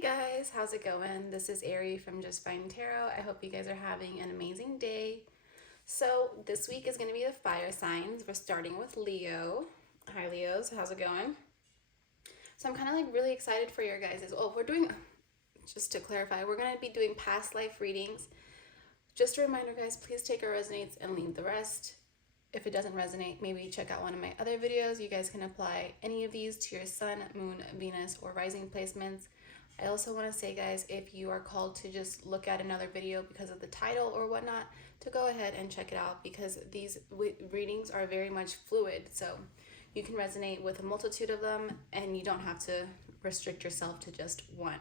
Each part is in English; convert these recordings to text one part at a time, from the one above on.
Hey guys, how's it going? This is Ari from Just Fine Tarot. I hope you guys are having an amazing day. So, this week is going to be the fire signs. We're starting with Leo. Hi Leos, how's it going? So, I'm kind of like really excited for your guys as well. Just to clarify, we're going to be doing past life readings. Just a reminder, guys, please take what resonates and leave the rest. If it doesn't resonate, maybe check out one of my other videos. You guys can apply any of these to your sun, moon, Venus, or rising placements. I also want to say, guys, if you are called to just look at another video because of the title or whatnot, to go ahead and check it out because these readings are very much fluid. So you can resonate with a multitude of them and you don't have to restrict yourself to just one.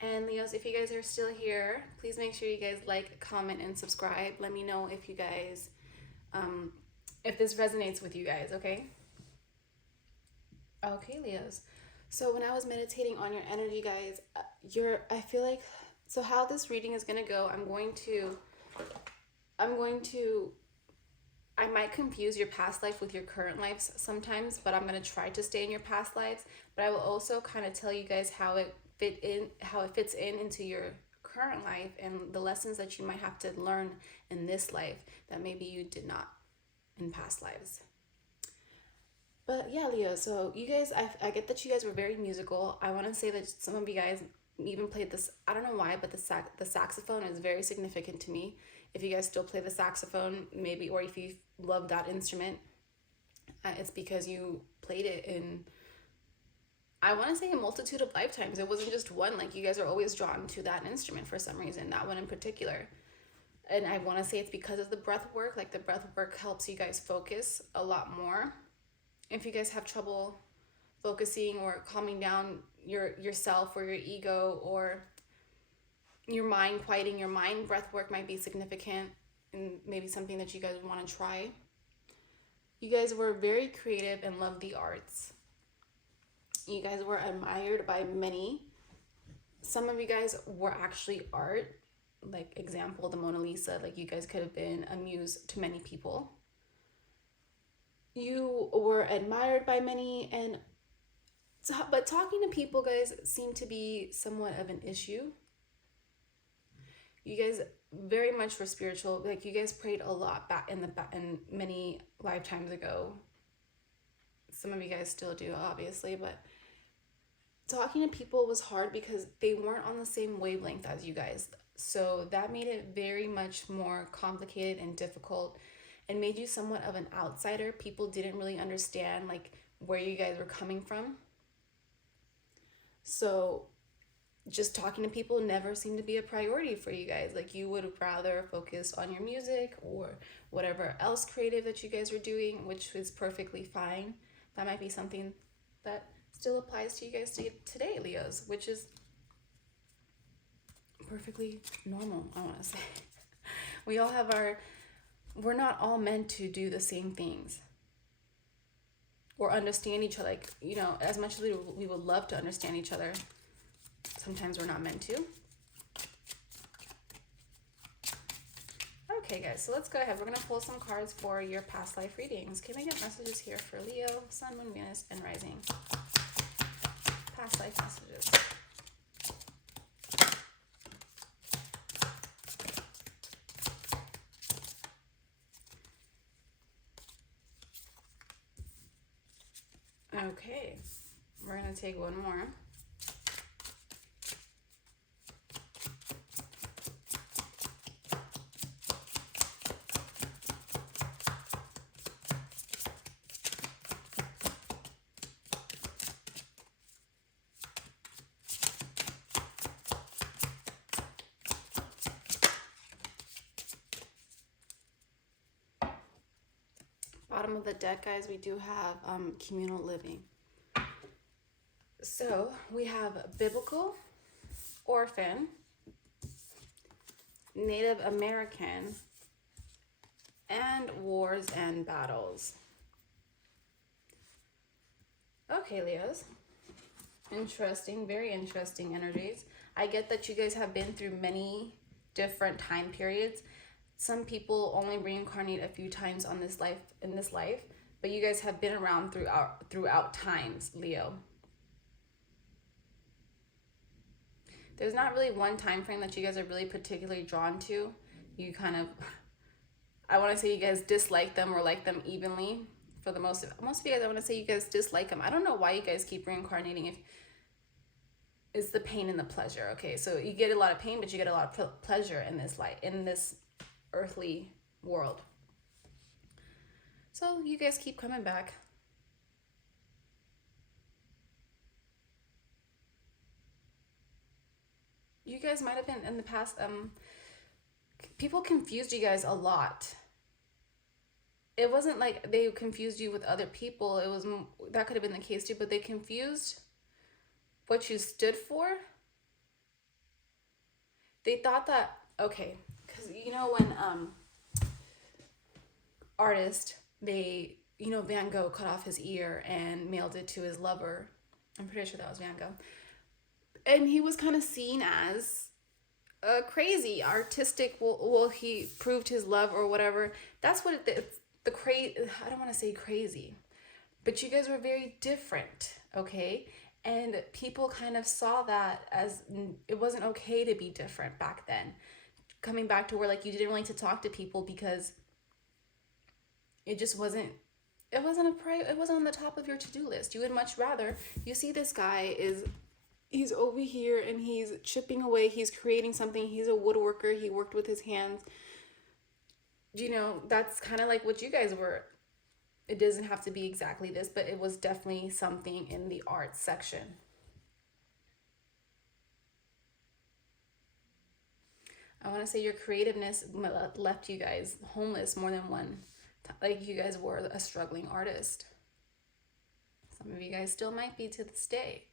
And Leos, if you guys are still here, please make sure you guys like, comment, and subscribe. Let me know if you guys, if this resonates with you guys, okay? Okay, Leos. So when I was meditating on your energy, guys, I feel like, so how this reading is going to go, I might confuse your past life with your current lives sometimes, but I'm going to try to stay in your past lives. But I will also kind of tell you guys how it fits into your current life and the lessons that you might have to learn in this life that maybe you did not in past lives. But yeah, Leo, so you guys, I get that you guys were very musical. I want to say that some of you guys even played this, I don't know why, but the saxophone is very significant to me. If you guys still play the saxophone, maybe, or if you love that instrument, it's because you played it in, I want to say, a multitude of lifetimes. It wasn't just one. Like, you guys are always drawn to that instrument for some reason, that one in particular. And I want to say it's because of the breath work. Like, the breath work helps you guys focus a lot more. If you guys have trouble focusing or calming down yourself or your ego or your mind, quieting your mind, breath work might be significant and maybe something that you guys want to try. You guys were very creative and loved the arts. You guys were admired by many. Some of you guys were actually art, like example, the Mona Lisa. Like, you guys could have been a muse to many people. You were admired by many, but talking to people, guys, seemed to be somewhat of an issue. You guys very much were spiritual. Like, you guys prayed a lot back in many lifetimes ago. Some of you guys still do, obviously, but talking to people was hard because they weren't on the same wavelength as you guys. So that made it very much more complicated and difficult and made you somewhat of an outsider. People didn't really understand like where you guys were coming from. So just talking to people never seemed to be a priority for you guys. Like, you would rather focus on your music or whatever else creative that you guys were doing, which is perfectly fine. That might be something that still applies to you guys today, Leos, which is perfectly normal, I want to say. We all have we're not all meant to do the same things or understand each other. Like, you know, as much as we would love to understand each other, sometimes we're not meant to. Okay, guys, so let's go ahead. We're going to pull some cards for your past life readings. Can we get messages here for Leo, Sun, Moon, Venus, and Rising? Past life messages. Okay, we're going to take one more. Bottom of the deck, guys, we do have communal living. So we have biblical, orphan, Native American, and wars and battles. Okay, Leos. Interesting, very interesting energies. I get that you guys have been through many different time periods. Some people only reincarnate a few times in this life, but you guys have been around throughout times, Leo. There's not really one time frame that you guys are really particularly drawn to. You kind of, I want to say you guys dislike them or like them evenly. For the most of you guys, I want to say you guys dislike them. I don't know why you guys keep reincarnating. If it's the pain and the pleasure. Okay, so you get a lot of pain, but you get a lot of pleasure in this light, in this earthly world. So you guys keep coming back. You guys might have been in the past. People confused you guys a lot. It wasn't like they confused you with other people. It was, that could have been the case too, but they confused what you stood for. They thought that, okay, because you know when artist, they, you know, Van Gogh cut off his ear and mailed it to his lover. I'm pretty sure that was Van Gogh. And he was kind of seen as crazy, artistic. Well, he proved his love or whatever. That's what the crazy. I don't want to say crazy, but you guys were very different, okay? And people kind of saw that as it wasn't okay to be different back then. Coming back to where like you didn't like to talk to people because it just wasn't. It wasn't it wasn't on the top of your to-do list. You would much rather, you see this guy is, he's over here and he's chipping away, he's creating something, he's a woodworker, he worked with his hands. You know, that's kind of like what you guys were. It doesn't have to be exactly this, but it was definitely something in the arts section. I want to say your creativeness left you guys homeless more than one. Like you guys were a struggling artist. Some of you guys still might be to this day.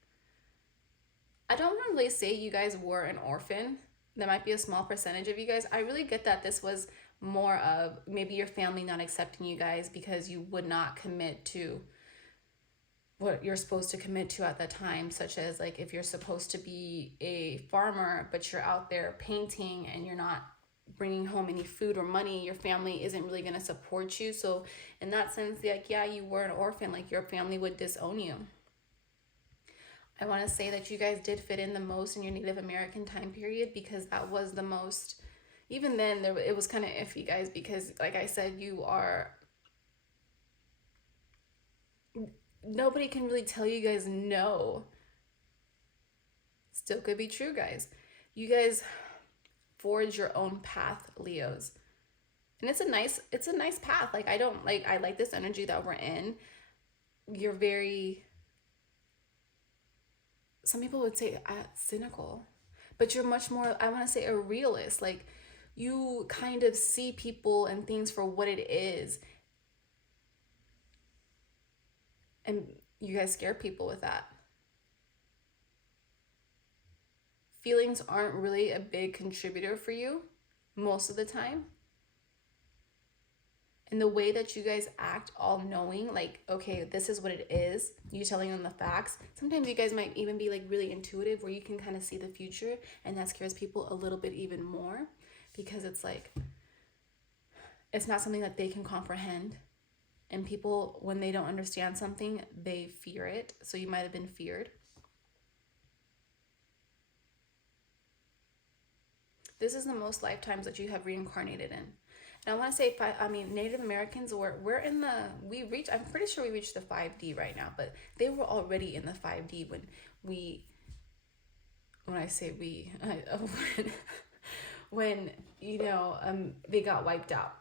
I don't really say you guys were an orphan. There might be a small percentage of you guys. I really get that this was more of maybe your family not accepting you guys because you would not commit to what you're supposed to commit to at that time, such as like if you're supposed to be a farmer but you're out there painting and you're not bringing home any food or money, your family isn't really going to support you. So in that sense, like, yeah, you were an orphan, like your family would disown you. I want to say that you guys did fit in the most in your Native American time period because that was the most, even then there it was kind of iffy, guys, because like I said, you are, nobody can really tell you guys no. Still could be true, guys. You guys forge your own path, Leos. And it's a nice path. Like I like this energy that we're in. You're very, some people would say cynical, but you're much more, I want to say, a realist. Like you kind of see people and things for what it is, and you guys scare people with that. Feelings aren't really a big contributor for you most of the time. And the way that you guys act, all knowing, like, okay, this is what it is, you telling them the facts. Sometimes you guys might even be like really intuitive where you can kind of see the future, and that scares people a little bit even more because it's like, it's not something that they can comprehend. And people, when they don't understand something, they fear it. So you might have been feared. This is the most lifetimes that you have reincarnated in. And I want to say, Native Americans we're in the, I'm pretty sure we reached the 5D right now, but they were already in the 5D when I say we, when, they got wiped out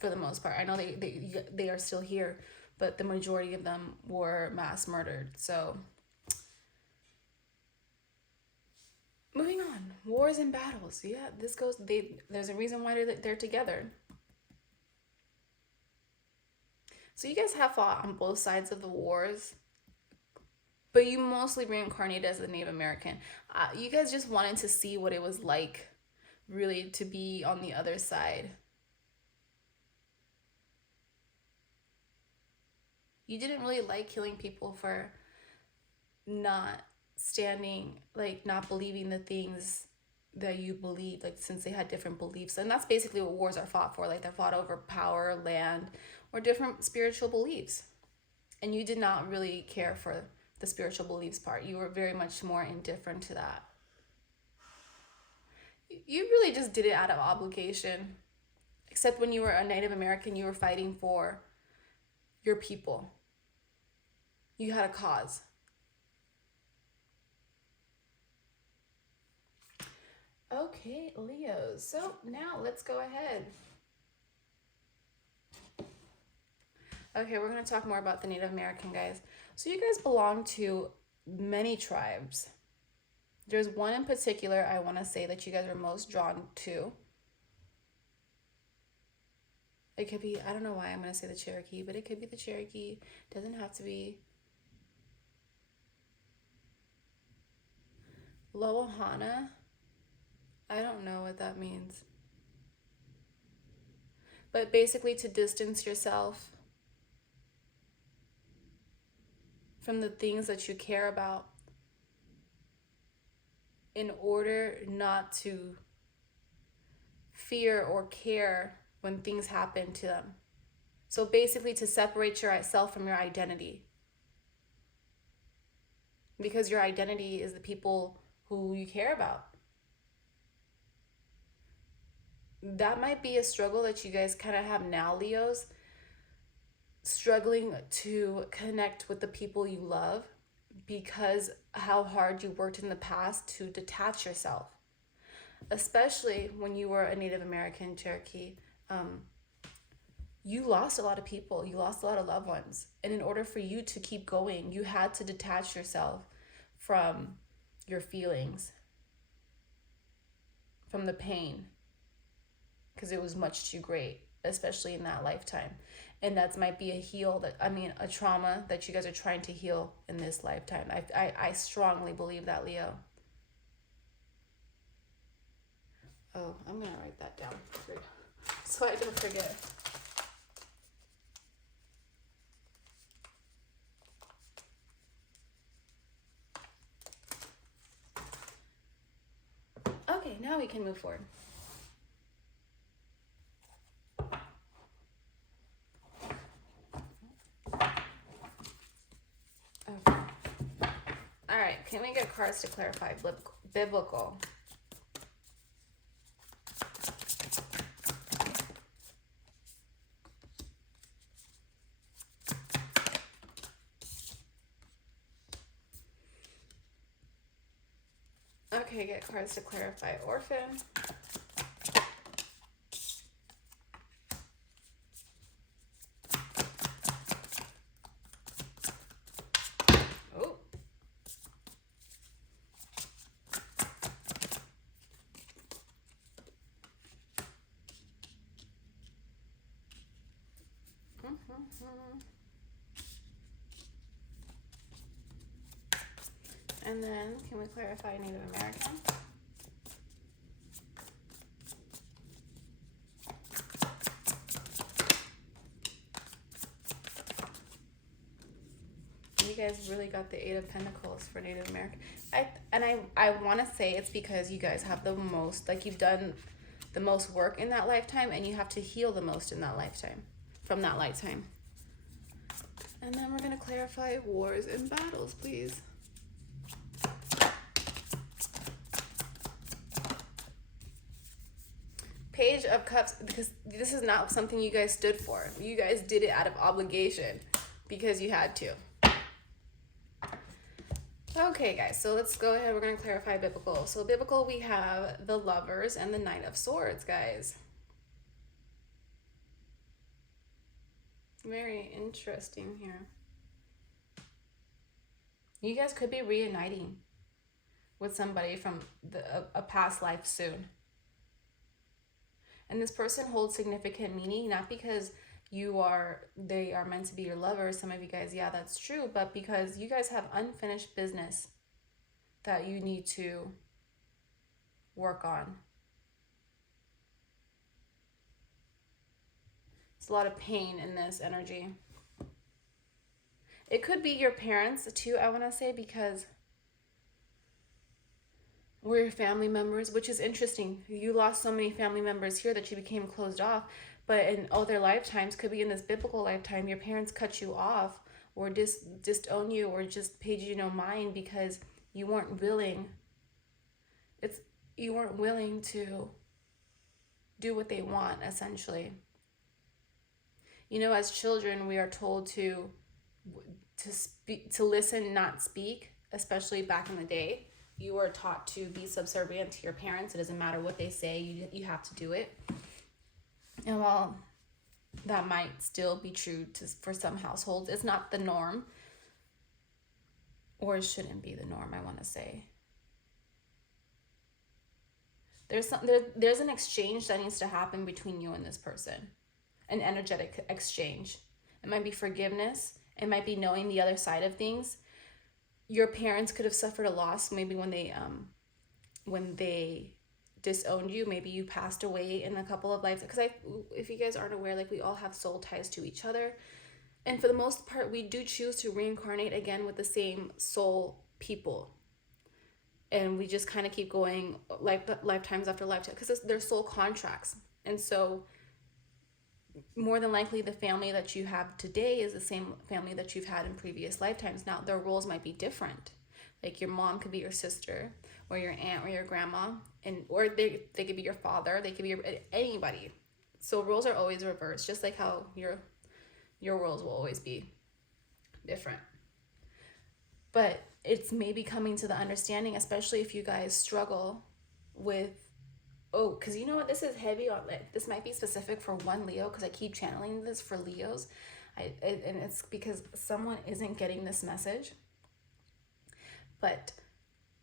for the most part. I know they are still here, but the majority of them were mass murdered. So moving on, wars and battles. Yeah, there's a reason why they're together. So you guys have fought on both sides of the wars, but you mostly reincarnated as a Native American. You guys just wanted to see what it was like, really, to be on the other side. You didn't really like killing people for not standing, like not believing the things that you believe, like since they had different beliefs. And that's basically what wars are fought for. Like they're fought over power, land, or different spiritual beliefs. And you did not really care for the spiritual beliefs part. You were very much more indifferent to that. You really just did it out of obligation. Except when you were a Native American, you were fighting for your people. You had a cause. Okay, Leos. So now let's go ahead. Okay, we're going to talk more about the Native American guys. So you guys belong to many tribes. There's one in particular I want to say that you guys are most drawn to. It could be, I don't know why I'm going to say the Cherokee, but it could be the Cherokee. It doesn't have to be. Loahana. I don't know what that means. But basically to distance yourself from the things that you care about in order not to fear or care when things happen to them. So basically to separate yourself from your identity. Because your identity is the people who you care about. That might be a struggle that you guys kind of have now, Leos. Struggling to connect with the people you love because how hard you worked in the past to detach yourself. Especially when you were a Native American Cherokee. You lost a lot of people. You lost a lot of loved ones. And in order for you to keep going, you had to detach yourself from your feelings, from the pain, because it was much too great, especially in that lifetime. And that might be a trauma that you guys are trying to heal in this lifetime. I strongly believe that, Leo. Oh, I'm going to write that down so I don't forget. Okay, now we can move forward. Okay. All right, can we get cards to clarify biblical? Okay, get cards to clarify orphan. Oh. And then, can we clarify Native American? You guys really got the Eight of Pentacles for Native American. I want to say it's because you guys have the most, like you've done the most work in that lifetime, and you have to heal the most in that lifetime, from that lifetime. And then we're going to clarify wars and battles, please. Page of Cups, because this is not something you guys stood for. You guys did it out of obligation because you had to. Okay, guys, so let's go ahead. We're going to clarify biblical. So biblical, we have the Lovers and the Knight of Swords, guys. Very interesting here. You guys could be reuniting with somebody from a past life soon. And this person holds significant meaning, not because they are meant to be your lovers. Some of you guys, yeah, that's true, but because you guys have unfinished business that you need to work on. It's a lot of pain in this energy. It could be your parents too, I want to say, because we're family members, which is interesting. You lost so many family members here that you became closed off, but in other lifetimes, could be in this biblical lifetime, your parents cut you off or disown you or just paid you no mind because you weren't willing. You weren't willing to do what they want, essentially. You know, as children, we are told to speak, to listen, not speak. Especially back in the day, you were taught to be subservient to your parents. It doesn't matter what they say; you have to do it. And while that might still be true for some households, it's not the norm, or it shouldn't be the norm. I want to say there's an exchange that needs to happen between you and this person, an energetic exchange. It might be forgiveness. It might be knowing the other side of things. Your parents could have suffered a loss maybe when they disowned you. Maybe you passed away in a couple of lives, because if you guys aren't aware, like, we all have soul ties to each other, and for the most part we do choose to reincarnate again with the same soul people, and we just kind of keep going like lifetimes after lifetime, because they're soul contracts. And so more than likely the family that you have today is the same family that you've had in previous lifetimes. Now their roles might be different, like your mom could be your sister, or your aunt, or your grandma, or they could be your father, they could be anybody. So roles are always reversed, just like how your roles will always be different. But it's maybe coming to the understanding, especially if you guys struggle with, because you know what, this is heavy on, like, this might be specific for one Leo, because I keep channeling this for Leos, and it's because someone isn't getting this message. But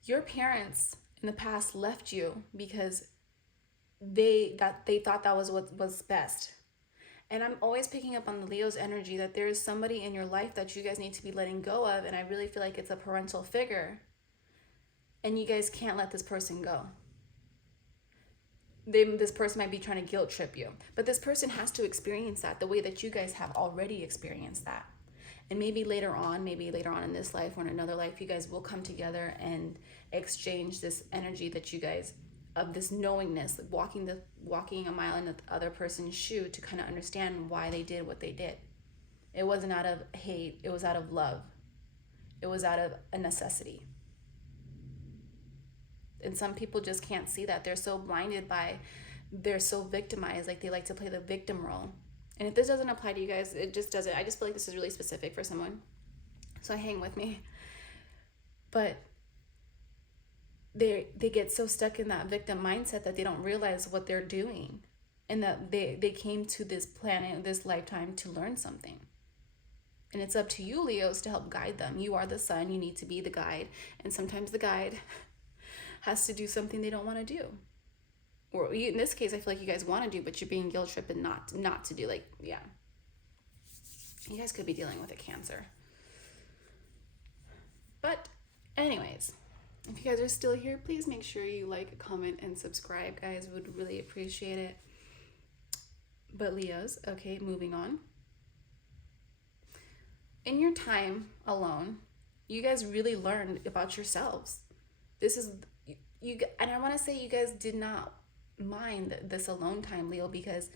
your parents in the past left you because they thought that was what was best. And I'm always picking up on the Leo's energy, that there is somebody in your life that you guys need to be letting go of, and I really feel like it's a parental figure, and you guys can't let this person go. This person might be trying to guilt trip you, but this person has to experience that the way that you guys have already experienced that. And maybe later on in this life or in another life, you guys will come together and exchange this energy that you guys, of this knowingness, walking a mile in the other person's shoe, to kind of understand why they did what they did. It wasn't out of hate, it was out of love. It was out of a necessity. And some people just can't see that. They're so blinded they're so victimized, like they like to play the victim role. And if this doesn't apply to you guys, it just doesn't. I just feel like this is really specific for someone, so hang with me. But they get so stuck in that victim mindset that they don't realize what they're doing, and that they came to this planet, this lifetime, to learn something. And it's up to you, Leos, to help guide them. You are the sun, you need to be the guide, and sometimes the guide has to do something they don't want to do, or in this case, I feel like you guys want to do, but you're being guilt tripped and not to do. Like, yeah, you guys could be dealing with a Cancer. But anyways, if you guys are still here, please make sure you like, comment, and subscribe, guys. Would really appreciate it. But Leos, okay, moving on. In your time alone, you guys really learned about yourselves. This is and I want to say you guys did not mind this alone time, Leo, because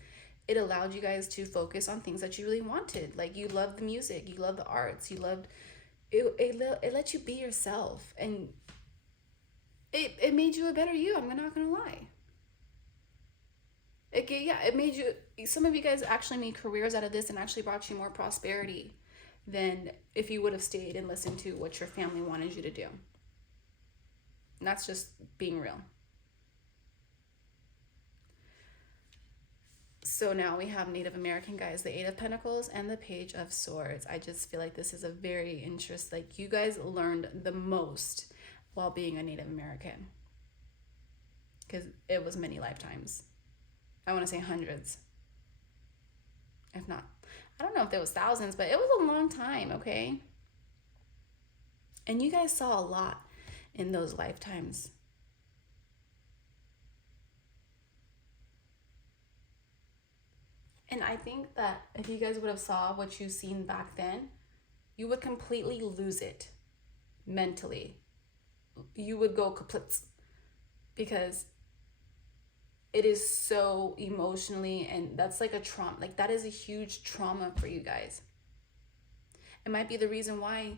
it allowed you guys to focus on things that you really wanted. Like, you loved the music, you loved the arts, you loved it let you be yourself, and it made you a better you. I'm not gonna lie. It made you, some of you guys actually made careers out of this and actually brought you more prosperity than if you would have stayed and listened to what your family wanted you to do. And that's just being real. So now we have Native American, guys, the Eight of Pentacles and the Page of Swords. I just feel like this is a very interesting, like, you guys learned the most while being a Native American, because it was many lifetimes. I want to say hundreds, if not, I don't know if there was thousands, but it was a long time, okay? And you guys saw a lot in those lifetimes. And I think that if you guys would have saw what you've seen back then, you would completely lose it mentally. You would go kaput, because it is so emotionally, and that's like a trauma. Like, that is a huge trauma for you guys. It might be the reason why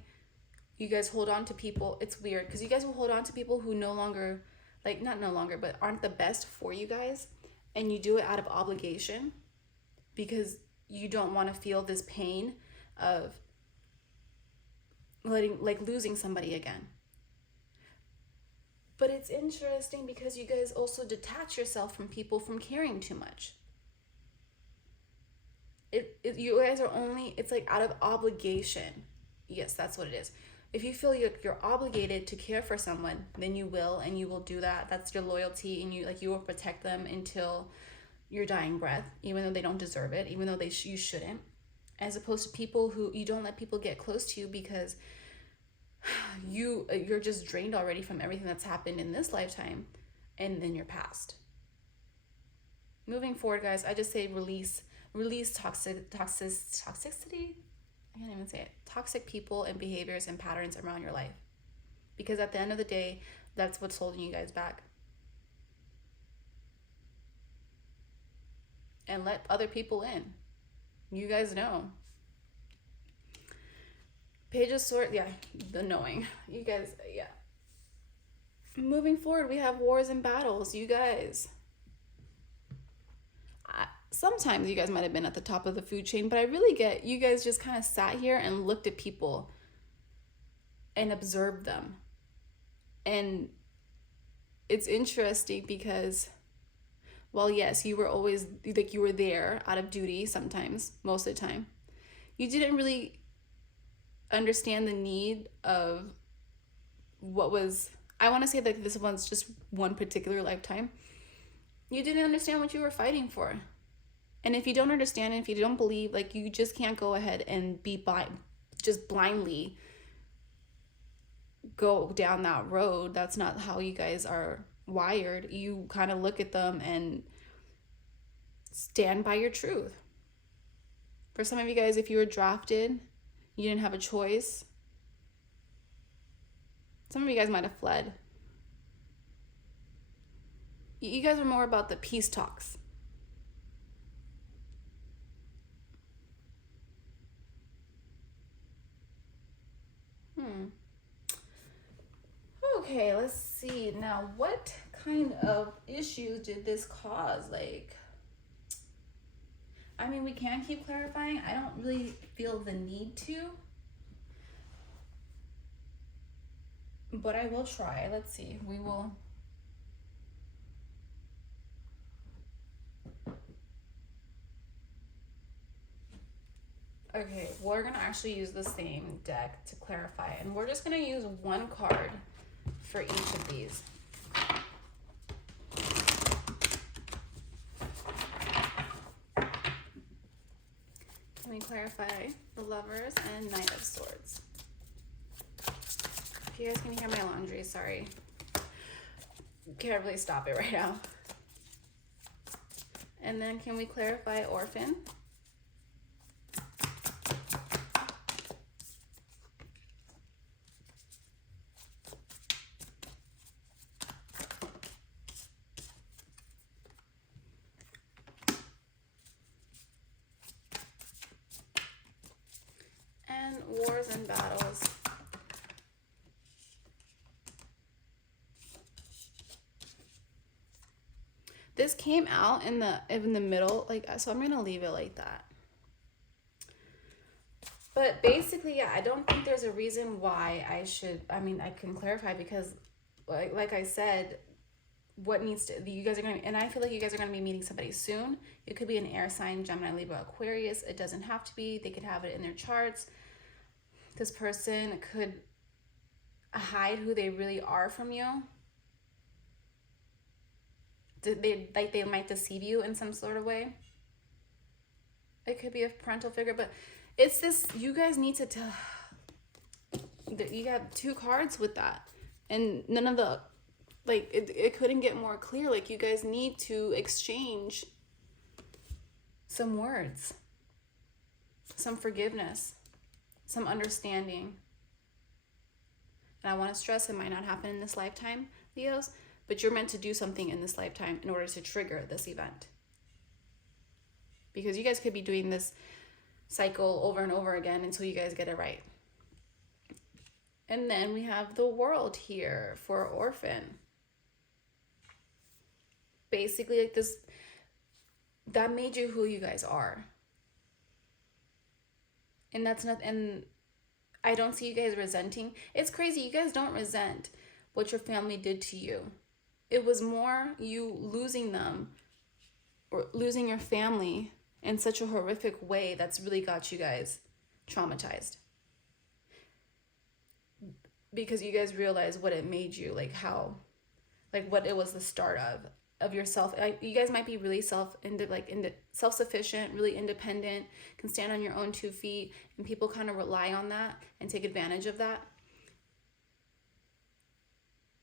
you guys hold on to people. It's weird because you guys will hold on to people who no longer, like, not no longer, but aren't the best for you guys. And you do it out of obligation because you don't want to feel this pain of losing somebody again. But it's interesting because you guys also detach yourself from people from caring too much. You guys are only, it's like out of obligation. Yes, that's what it is. If you feel you're obligated to care for someone, then you will, and you will do that. That's your loyalty, and you will protect them until your dying breath, even though they don't deserve it, even though you shouldn't. As opposed to people who you don't let people get close to you because you're just drained already from everything that's happened in this lifetime and in your past. Moving forward, guys, I just say release toxicity. I can't even say it. Toxic people and behaviors and patterns around your life. Because at the end of the day, that's what's holding you guys back. And let other people in. You guys know. Page of Swords, yeah, the knowing. You guys, yeah. Moving forward, we have wars and battles. You guys. Sometimes you guys might have been at the top of the food chain, but I really get you guys just kind of sat here and looked at people and observed them. And it's interesting because, well, yes, you were always, like, you were there out of duty sometimes, most of the time. You didn't really understand the need of what was, I want to say that this one's just one particular lifetime. You didn't understand what you were fighting for. And if you don't understand it, if you don't believe, like, you just can't go ahead and just blindly go down that road. That's not how you guys are wired. You kind of look at them and stand by your truth. For some of you guys, if you were drafted, you didn't have a choice. Some of you guys might have fled. You guys are more about the peace talks. Okay, let's see. Now, what kind of issues did this cause? Like, I mean, we can keep clarifying. I don't really feel the need to. But I will try. Let's see. We will. Okay, we're going to actually use the same deck to clarify. And we're just going to use one card for each of these. Can we clarify the Lovers and Knight of Swords? If you guys can hear my laundry, sorry. Can't really stop it right now. And then can we clarify Orphan? And Wars and Battles. This came out in the middle, like, so I'm gonna leave it like that. But basically, yeah, I don't think there's a reason why I mean, I can clarify because, like I said, you guys are going to, and I feel like you guys are going to be meeting somebody soon. It could be an air sign, Gemini, Libra, Aquarius. It doesn't have to be. They could have it in their charts. This person could hide who they really are from you. They might deceive you in some sort of way. It could be a parental figure, but it's this, you guys need to tell, you got two cards with that, and none of the, like, it couldn't get more clear. Like, you guys need to exchange some words, some forgiveness, some understanding. And I want to stress, it might not happen in this lifetime, Leos, but you're meant to do something in this lifetime in order to trigger this event. Because you guys could be doing this cycle over and over again until you guys get it right. And then we have the World here for Orphan. Basically, like this, that made you who you guys are. And that's not, and I don't see you guys resenting. It's crazy. You guys don't resent what your family did to you. It was more you losing them or losing your family in such a horrific way that's really got you guys traumatized. Because you guys realize what it made you, like how, like what it was the start of yourself. You guys might be really self-sufficient, really independent, can stand on your own 2 feet, and people kind of rely on that and take advantage of that.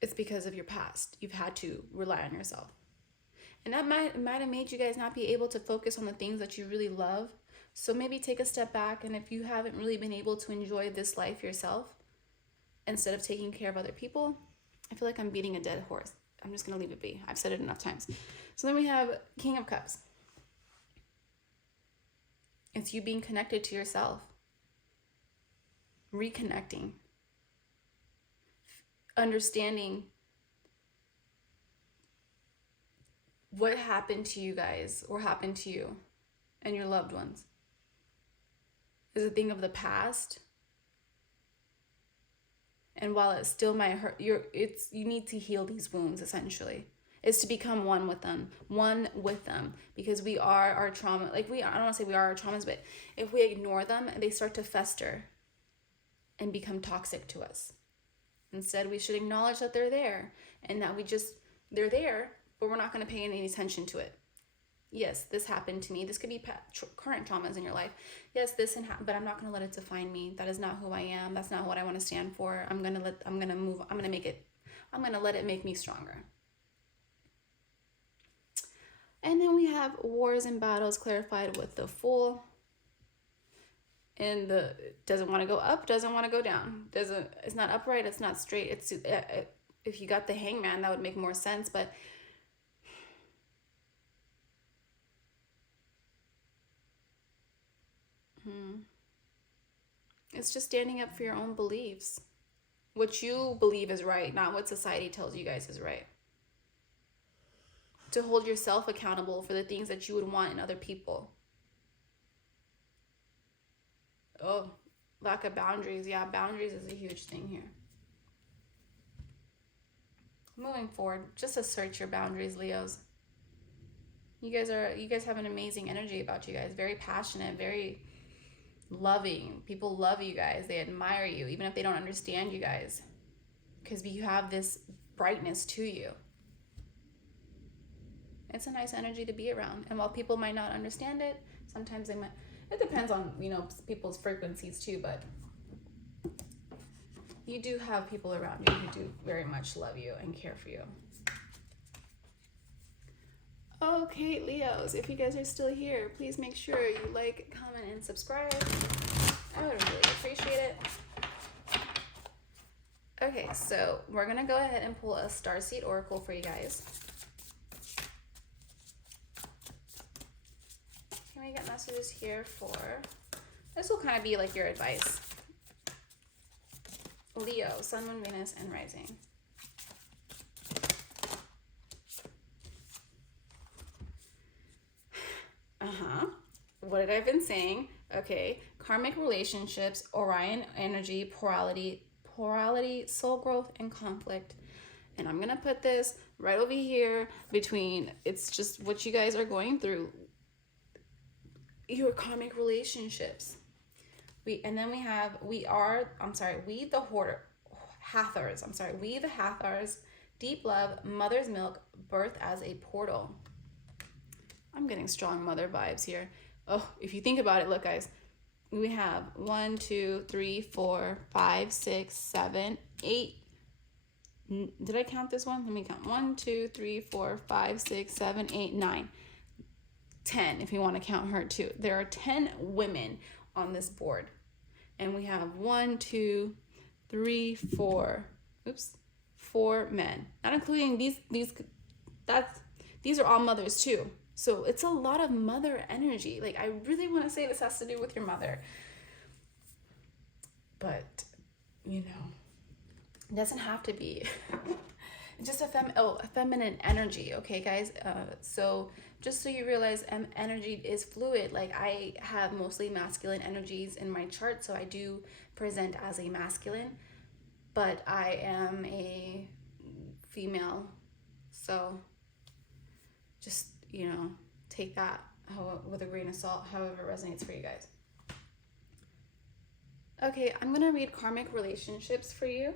It's because of your past. You've had to rely on yourself. And that might have made you guys not be able to focus on the things that you really love. So maybe take a step back, and if you haven't really been able to enjoy this life yourself, instead of taking care of other people, I feel like I'm beating a dead horse. I'm just going to leave it be. I've said it enough times. So then we have King of Cups. It's you being connected to yourself. Reconnecting. Understanding what happened to you guys or happened to you and your loved ones. Is a thing of the past. And while it still might hurt, you need to heal these wounds, essentially. Is to become one with them, because we are our trauma. Like I don't want to say we are our traumas, but if we ignore them, they start to fester and become toxic to us. Instead, we should acknowledge that they're there and that they're there, but we're not going to pay any attention to it. Yes, this happened to me. This could be current traumas in your life. Yes, but I'm not going to let it define me. That is not who I am. That's not what I want to stand for. I'm going to let it make me stronger. And then we have wars and battles clarified with the Fool. And doesn't want to go up, doesn't want to go down. It's not upright, it's not straight. If you got the Hangman, that would make more sense, but it's just standing up for your own beliefs. What you believe is right, not what society tells you guys is right. To hold yourself accountable for the things that you would want in other people. Oh, lack of boundaries. Yeah, boundaries is a huge thing here. Moving forward, just assert your boundaries, Leos. You guys have an amazing energy about you guys. Very passionate, very loving. People love you guys. They admire you, even if they don't understand you guys, because you have this brightness to you. It's a nice energy to be around. And while people might not understand it, sometimes they might. It depends on, people's frequencies too, but you do have people around you who do very much love you and care for you. Okay, Leos, if you guys are still here, please make sure you like, comment, and subscribe. I would really appreciate it. Okay, so we're going to go ahead and pull a Starseed Oracle for you guys. Can we get messages here for... This will kind of be like your advice. Leo, Sun, Moon, Venus, and Rising. What have I been saying? Okay, karmic relationships, Orion energy, plurality, soul growth, and conflict. And I'm gonna put this right over here between, it's just what you guys are going through, your karmic relationships. We the Hathors, deep love, mother's milk, birth as a portal. I'm getting strong mother vibes here. Oh, if you think about it, look guys, we have 1, 2, 3, 4, 5, 6, 7, 8. Did I count this one? Let me count. 1, 2, 3, 4, 5, 6, 7, 8, 9, 10. If you want to count her too. There are 10 women on this board, and we have 1, 2, 3, 4. 4 men, not including these are all mothers too. So it's a lot of mother energy. Like, I really want to say this has to do with your mother. But, you know, it doesn't have to be. Just a feminine energy, okay, guys? So just so you realize, energy is fluid. Like, I have mostly masculine energies in my chart, so I do present as a masculine, but I am a female. So just, take that with a grain of salt, however it resonates for you guys. Okay, I'm gonna read karmic relationships for you.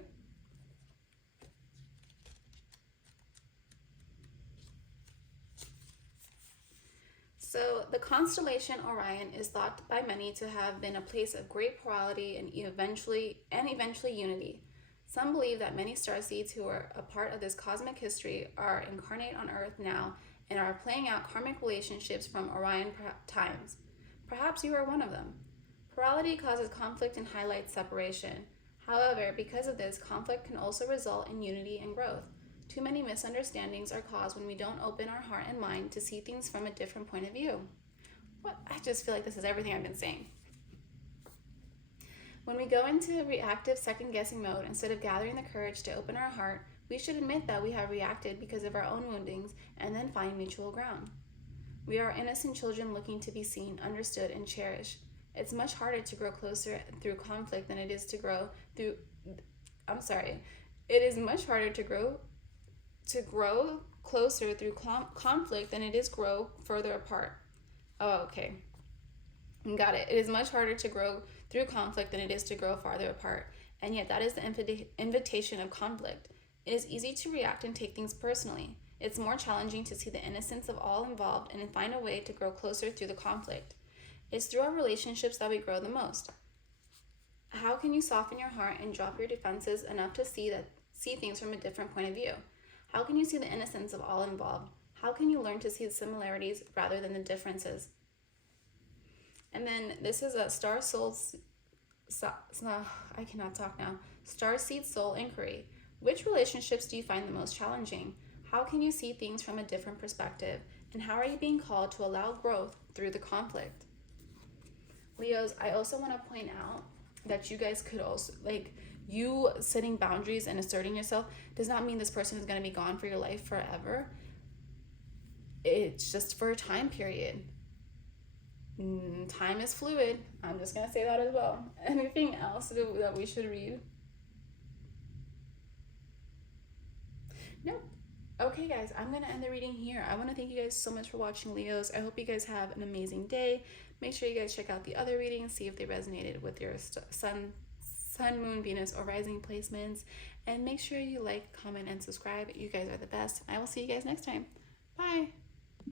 So, the constellation Orion is thought by many to have been a place of great plurality and eventually unity. Some believe that many starseeds who are a part of this cosmic history are incarnate on Earth now and are playing out karmic relationships from Orion times. Perhaps you are one of them. Plurality causes conflict and highlights separation. However, because of this, conflict can also result in unity and growth. Too many misunderstandings are caused when we don't open our heart and mind to see things from a different point of view. What? I just feel like this is everything I've been saying. When we go into reactive second-guessing mode, instead of gathering the courage to open our heart, we should admit that we have reacted because of our own woundings and then find mutual ground. We are innocent children looking to be seen, understood, and cherished. It's much harder to grow closer through conflict than it is to grow through. It is much harder to grow closer through conflict than it is grow further apart. Oh, okay. Got it. It is much harder to grow through conflict than it is to grow farther apart. And yet that is the invitation of conflict. It is easy to react and take things personally. It's more challenging to see the innocence of all involved and find a way to grow closer through the conflict. It's through our relationships that we grow the most. How can you soften your heart and drop your defenses enough to see things from a different point of view? How can you see the innocence of all involved? How can you learn to see the similarities rather than the differences? And then this is a I cannot talk now. Starseed Soul Inquiry. Which relationships do you find the most challenging? How can you see things from a different perspective? And how are you being called to allow growth through the conflict? Leos, I also want to point out that you guys could also, you setting boundaries and asserting yourself does not mean this person is going to be gone for your life forever. It's just for a time period. Time is fluid. I'm just going to say that as well. Anything else that we should read? Nope. Okay, guys, I'm going to end the reading here. I want to thank you guys so much for watching, Leos. I hope you guys have an amazing day. Make sure you guys check out the other readings, see if they resonated with your sun, moon, Venus, or rising placements. And make sure you like, comment, and subscribe. You guys are the best. I will see you guys next time. Bye.